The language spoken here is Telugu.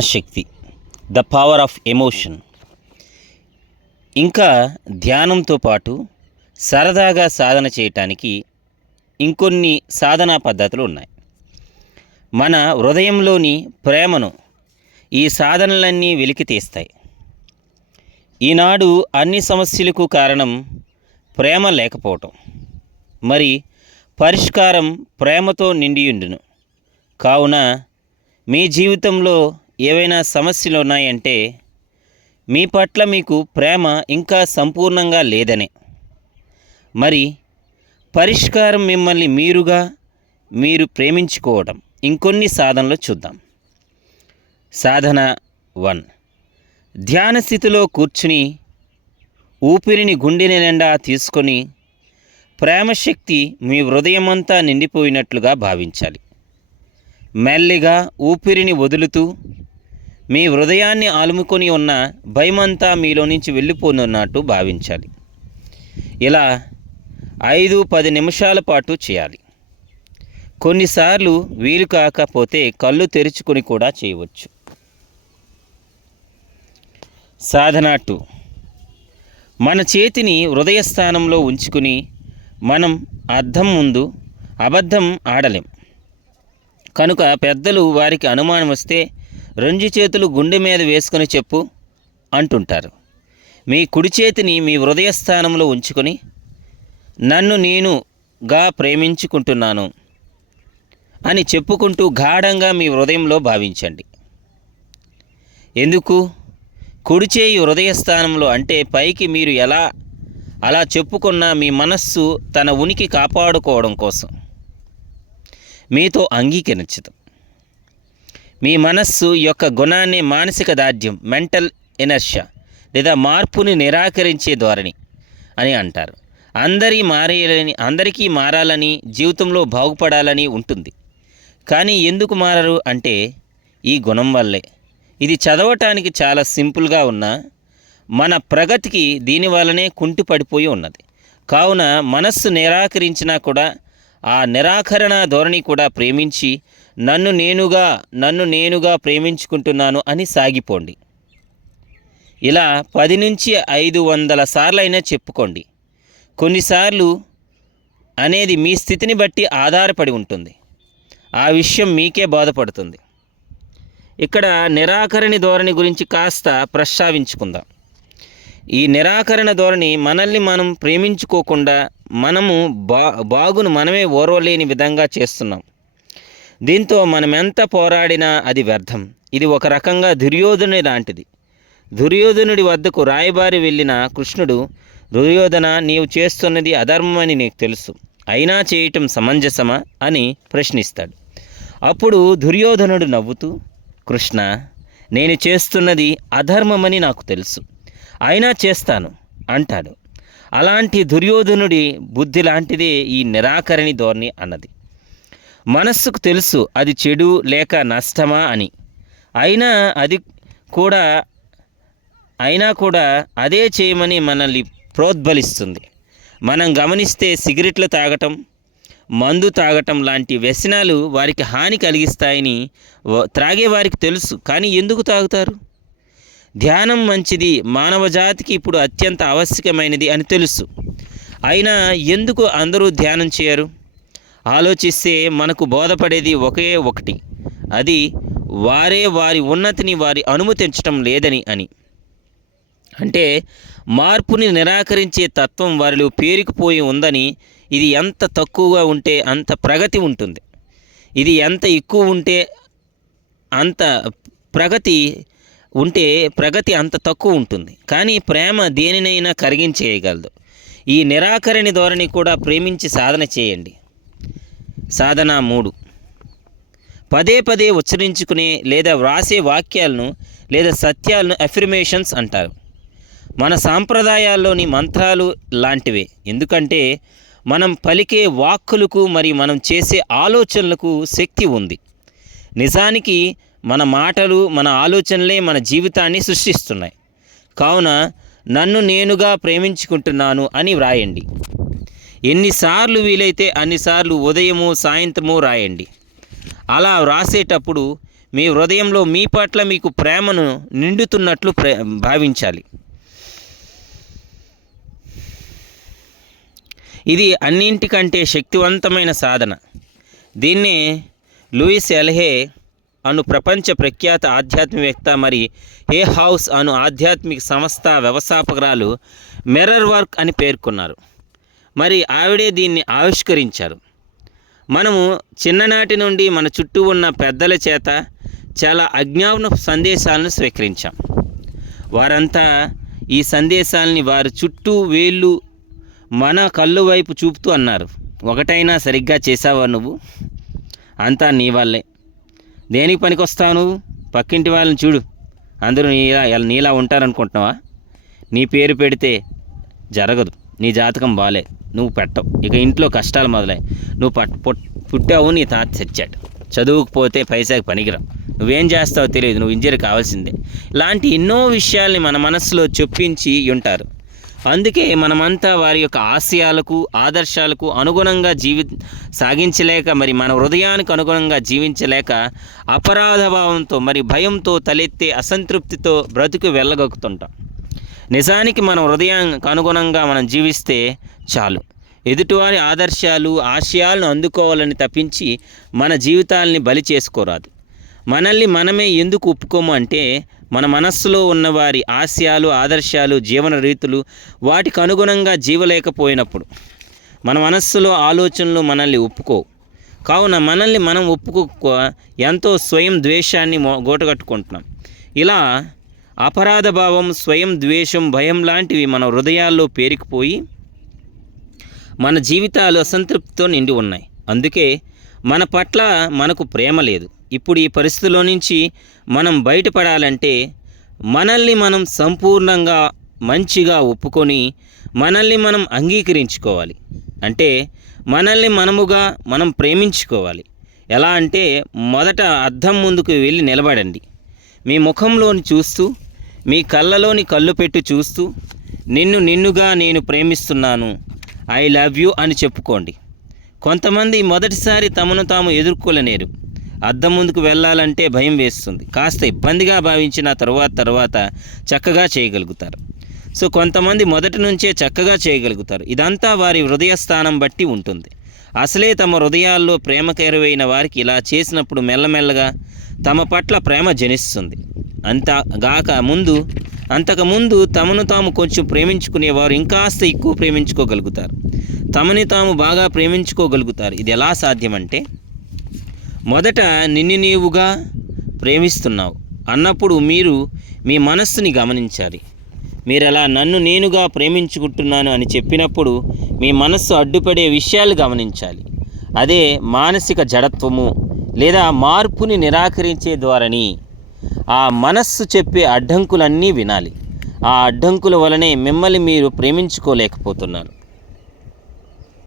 Shakti the power of emotion. ఇంకా ధ్యానంతో పాటు సరదాగా సాధన చేయటానికి ఇంకొన్ని సాధనా పద్ధతులు ఉన్నాయి. మన హృదయంలోని ప్రేమను ఈ సాధనలన్నీ వెలికి తీస్తాయి. ఈనాడు అన్ని సమస్యలకు కారణం ప్రేమ లేకపోవటం. మరి పరిష్కారం ప్రేమతో నిండియుండును కావున మీ జీవితంలో ఏవైనా సమస్యలు ఉన్నాయంటే మీ పట్ల మీకు ప్రేమ ఇంకా సంపూర్ణంగా లేదనే. మరి పరిష్కారం మిమ్మల్ని మీరుగా మీరు ప్రేమించుకోవడం ఇంకొన్ని సాధనలు చూద్దాం. సాధన వన్. ధ్యాన స్థితిలో కూర్చుని ఊపిరిని గుండెని నిండా తీసుకొని ప్రేమశక్తి మీ హృదయమంతా నిండిపోయినట్లుగా భావించాలి. మెల్లిగా ఊపిరిని వదులుతూ మీ హృదయాన్ని ఆలుముకొని ఉన్న భయమంతా మీలో నుంచి వెళ్ళిపోనున్నట్టు భావించాలి. ఇలా ఐదు పది నిమిషాల పాటు చేయాలి. కొన్నిసార్లు వీలు కాకపోతే కళ్ళు తెరుచుకొని కూడా చేయవచ్చు. సాధన టూ. మన చేతిని హృదయ స్థానంలో ఉంచుకుని మనం అర్థం ముందు అబద్ధం ఆడలేం. కనుక పెద్దలు వారికి అనుమానం వస్తే రెండు చేతులు గుండె మీద వేసుకొని చెప్పు అంటుంటారు. మీ కుడి చేతిని మీ హృదయ స్థానంలో ఉంచుకొని నన్ను నేనుగా ప్రేమించుకుంటున్నాను అని చెప్పుకుంటూ గాఢంగా మీ హృదయంలో భావించండి. ఎందుకు? కుడి చేయి హృదయ స్థానంలో అంటే పైకి మీరు ఎలా అలా చెప్పుకున్న మీ మనస్సు తన ఉనికి కాపాడుకోవడం కోసం. మీతో అంగీకరించదు. మీ మనస్సు యొక్క గుణాన్ని మానసిక దార్ఢ్యం మెంటల్ ఎనర్షియా లేదా మార్పుని నిరాకరించే ధోరణి అని అంటారు. అందరి మారేయాలని అందరికీ మారాలని జీవితంలో బాగుపడాలని ఉంటుంది. కానీ ఎందుకు మారరు అంటే ఈ గుణం వల్లే. ఇది చదవటానికి చాలా సింపుల్గా ఉన్నా మన ప్రగతికి దీని వల్లనే కుంటి పడిపోయి ఉన్నది. కావున మనస్సు నిరాకరించినా కూడా ఆ నిరాకరణ ధోరణి కూడా ప్రేమించి నన్ను నేనుగా నన్ను నేనుగా ప్రేమించుకుంటున్నాను అని సాగిపోండి. ఇలా పది నుంచి ఐదు వందల సార్లైనా చెప్పుకోండి. కొన్నిసార్లు అనేది మీ స్థితిని బట్టి ఆధారపడి ఉంటుంది. ఆ విషయం మీకే బాధపడుతుంది. ఇక్కడ నిరాకరణి ధోరణి గురించి కాస్త ప్రస్తావించుకుందాం. ఈ నిరాకరణ ధోరణి మనల్ని మనం ప్రేమించుకోకుండా మనము బా బాగును మనమే ఓర్వలేని విధంగా చేస్తున్నాం. దీంతో మనమెంత పోరాడినా అది వ్యర్థం. ఇది ఒక రకంగా దుర్యోధనుడి లాంటిది. దుర్యోధనుడి వద్దకు రాయబారి వెళ్ళిన కృష్ణుడు దుర్యోధన నీవు చేస్తున్నది అధర్మమని నీకు తెలుసు. అయినా చేయటం సమంజసమా? అని ప్రశ్నిస్తాడు. అప్పుడు దుర్యోధనుడు నవ్వుతూ కృష్ణ నేను చేస్తున్నది అధర్మమని నాకు తెలుసు. అయినా చేస్తాను అంటాడు. అలాంటి దుర్యోధనుడి బుద్ధి లాంటిదే ఈ నిరాకరణి ధోరణి అన్నది. మనస్సుకు తెలుసు అది చెడు లేక నష్టమా అని. అయినా అది కూడా అయినా కూడా అదే చేయమని మనల్ని ప్రోద్బలిస్తుంది. మనం గమనిస్తే సిగరెట్లు తాగటం మందు తాగటం లాంటి వ్యసనాలు వారికి హాని కలిగిస్తాయని త్రాగే వారికి తెలుసు. కానీ ఎందుకు తాగుతారు? ధ్యానం మంచిది మానవ జాతికి ఇప్పుడు అత్యంత ఆవశ్యకమైనది అని తెలుసు. అయినా ఎందుకు అందరూ ధ్యానం చేయరు? ఆలోచిస్తే మనకు బోధపడేది ఒకే ఒకటి. అది వారే వారి ఉన్నతిని వారి అనుమతించటం లేదని అని. అంటే మార్పుని నిరాకరించే తత్వం వారిలో పేరుకుపోయి ఉందని ఇది ఎంత తక్కువగా ఉంటే అంత ప్రగతి ఉంటుంది. ఇది ఎంత ఎక్కువ ఉంటే అంత ప్రగతి ఉంటే ప్రగతి అంత తక్కువ ఉంటుంది. కానీ ప్రేమ దేనినైనా కరిగించేయగలదు. ఈ నిరాకరణ ధోరణి కూడా ప్రేమించి సాధన చేయండి. సాధన మూడు. పదే పదే ఉచ్చరించుకునే లేదా వ్రాసే వాక్యాలను లేదా సత్యాలను అఫిర్మేషన్స్ అంటారు. మన సాంప్రదాయాల్లోని మంత్రాలు లాంటివే. ఎందుకంటే మనం పలికే వాక్కులకు మరియు మనం చేసే ఆలోచనలకు శక్తి ఉంది. నిజానికి మన మాటలు మన ఆలోచనలే మన జీవితాన్ని సృష్టిస్తున్నాయి. కావున నన్ను నేనుగా ప్రేమించుకుంటున్నాను అని వ్రాయండి. ఎన్నిసార్లు వీలైతే అన్నిసార్లు ఉదయము సాయంత్రము రాయండి. అలా వ్రాసేటప్పుడు మీ హృదయంలో మీ పట్ల మీకు ప్రేమను నిండుతున్నట్లు ప్రే భావించాలి. ఇది అన్నింటికంటే శక్తివంతమైన సాధన. దీన్నే లూయిస్ ఎల్హే అను ప్రపంచ ప్రఖ్యాత ఆధ్యాత్మికవేత్త మరి హే హౌస్ అను ఆధ్యాత్మిక సంస్థ వ్యవస్థాపకురాలు మిర్రర్ వర్క్ అని పేర్కొన్నారు. మరి ఆవిడే దీన్ని ఆవిష్కరించారు. మనము చిన్ననాటి నుండి మన చుట్టూ ఉన్న పెద్దల చేత చాలా అజ్ఞాన సందేశాలను స్వీకరించాం. వారంతా ఈ సందేశాలని వారి చుట్టూ వేళ్ళు మన కళ్ళు వైపు చూపుతూ అన్నారు. ఒకటైనా సరిగ్గా చేసావా నువ్వు? అంతా నీ వాళ్ళే దేనికి పనికొస్తావు నువ్వు? పక్కింటి వాళ్ళని చూడు. అందరూ నీలా నీలా ఉంటారనుకుంటున్నావా? నీ పేరు పెడితే జరగదు. నీ జాతకం బాలే. నువ్వు పెట్టవు. ఇక ఇంట్లో కష్టాలు మొదలై. నువ్వు పట్ పుట్టావు నీ తాత చచ్చాడు. చదువుకుపోతే పైసాకి పనికిరావు. నువ్వేం చేస్తావో తెలియదు. నువ్వు ఇంజరీ కావాల్సిందే. ఇలాంటి ఎన్నో విషయాల్ని మన మనసులో చొప్పించి ఉంటారు. అందుకే మనమంతా వారి యొక్క ఆశయాలకు ఆదర్శాలకు అనుగుణంగా జీవి సాగించలేక మరి మన హృదయానికి అనుగుణంగా జీవించలేక అపరాధ భావంతో మరి భయంతో తలెత్తే అసంతృప్తితో బ్రతుకు వెళ్ళగొక్కుతుంటాం. నిజానికి మన హృదయానికి అనుగుణంగా మనం జీవిస్తే చాలు. ఎదుటివారి ఆదర్శాలు ఆశయాలను అందుకోవాలని తప్పించి మన జీవితాల్ని బలి చేసుకోరాదు. మనల్ని మనమే ఎందుకు ఒప్పుకోము అంటే మన మనస్సులో ఉన్నవారి ఆశయాలు ఆదర్శాలు జీవన రీతులు వాటికి అనుగుణంగా జీవలేకపోయినప్పుడు మన మనస్సులో ఆలోచనలు మనల్ని ఒప్పుకోవు. కావున మనల్ని మనం ఒప్పుకో ఎంతో స్వయం ద్వేషాన్ని మో- గోటగట్టుకుంటున్నాం. ఇలా అపరాధభావం స్వయం ద్వేషం భయం లాంటివి మన హృదయాల్లో పేరుకుపోయి మన జీవితాలు అసంతృప్తితో నిండి ఉన్నాయి. అందుకే మన పట్ల మనకు ప్రేమ లేదు. ఇప్పుడు ఈ పరిస్థితిలో నుంచి మనం బయటపడాలంటే మనల్ని మనం సంపూర్ణంగా మంచిగా ఒప్పుకొని మనల్ని మనం అంగీకరించుకోవాలి. అంటే మనల్ని మనముగా మనం ప్రేమించుకోవాలి. ఎలా అంటే మొదట అద్దం ముందుకు వెళ్ళి నిలబడండి. మీ ముఖంలోని చూస్తూ మీ కళ్ళలోని కళ్ళు పెట్టి చూస్తూ నిన్ను నిన్నుగా నేను ప్రేమిస్తున్నాను. ఐ లవ్ యూ అని చెప్పుకోండి. కొంతమంది మొదటిసారి తమను తాము ఎదుర్కోలేరు అద్దం ముందుకు వెళ్ళాలంటే భయం వేస్తుంది. కాస్త ఇబ్బందిగా భావించిన తరువాత తర్వాత చక్కగా చేయగలుగుతారు. సో కొంతమంది మొదటి నుంచే చక్కగా చేయగలుగుతారు. ఇదంతా వారి హృదయ స్థానం బట్టి ఉంటుంది. అసలే తమ హృదయాల్లో ప్రేమకరమైన వారికి ఇలా చేసినప్పుడు మెల్లమెల్లగా తమ పట్ల ప్రేమ జనిస్తుంది. అంతగాక ముందు అంతకుముందు తమను తాము కొంచెం ప్రేమించుకునేవారు ఇంకాస్త ఎక్కువ ప్రేమించుకోగలుగుతారు. తమని తాము బాగా ప్రేమించుకోగలుగుతారు. ఇది ఎలా సాధ్యమంటే మొదట నిన్ను నీవుగా ప్రేమిస్తున్నావు. అన్నప్పుడు మీరు మీ మనస్సుని గమనించాలి. మీరు అలా నన్ను నేనుగా ప్రేమించుకుంటున్నాను అని చెప్పినప్పుడు మీ మనస్సు అడ్డుపడే విషయాలు గమనించాలి. అదే మానసిక జడత్వము. లేదా మార్పుని నిరాకరించే ద్వారాని ఆ మనస్సు చెప్పే అడ్డంకులన్నీ వినాలి. ఆ అడ్డంకుల వలనే మిమ్మల్ని మీరు ప్రేమించుకోలేకపోతున్నారు.